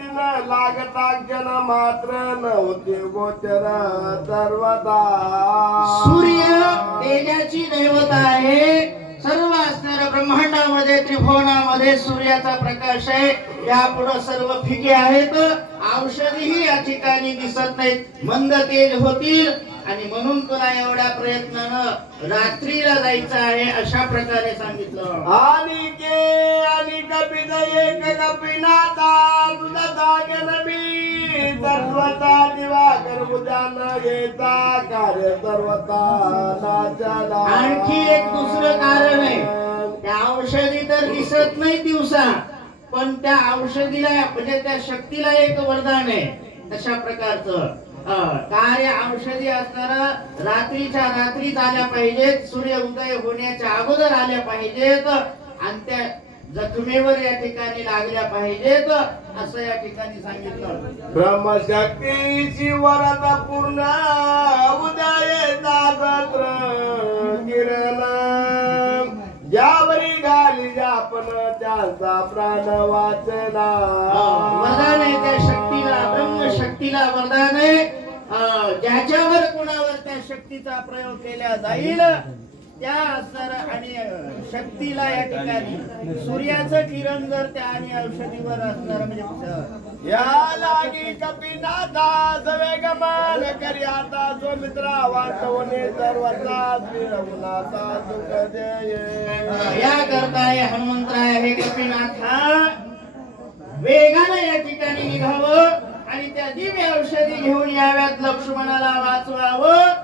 सूर्यन मात्र नव्हते गोचर सर्वदा सूर्य तेजाची दैवता आहे. सर्व असणाऱ्या ब्रह्मांडामध्ये त्रिभुवनामध्ये सूर्याचा प्रकाश आहे. यापुढे सर्व फिके आहेत. औषधीही या ठिकाणी दिसत नाहीत. मंद तेज होतील. आणि म्हणून तुला एवढ्या प्रयत्नानं रात्रीला जायचं आहे अशा प्रकारे सांगितलं. आणि के आणि कपित एक नबी सर्वता दिवाकर घेता कार्य सर्वता नाचला आणखी एक दुसरं कारण आहे. त्या औषधी तर दिसत नाही दिवसा पण त्या औषधीला म्हणजे त्या शक्तीला एक वरदान आहे. तशा प्रकारचं. कार्य औषधी असणार रात्रीच्या रात्रीच आल्या पाहिजेत सूर्य उदय होण्याच्या अगोदर आल्या पाहिजेत आणि त्या जखमेवर या ठिकाणी लागल्या पाहिजेत असं या ठिकाणी सांगितलं. ब्रह्मशक्तीची वरद पूर्ण उदय दादत्र किरण. ज्यावरी घाली आपण त्यांचा प्राण वाचला वरदान आहे त्या शक्तीला ब्रह्म शक्तीला वरदान आहे. ज्याच्यावर कुणावर त्या शक्तीचा प्रयोग केला जाईल त्या असणार आणि शक्तीला या ठिकाणी. सूर्याचं किरण जर त्या आणि औषधीवर असणार म्हणजे या लागी कपिनाथा सवे गमन करी आता जो मित्रा वाटवणे सर्वचा श्रीरघुनाथा सुख या करताय हनुमंतराय हे कपिनाथ हा वेगाने या ठिकाणी निघावं आणि त्या दिव्य औषधी घेऊन याव्यात लक्ष्मणाला वाचवावं.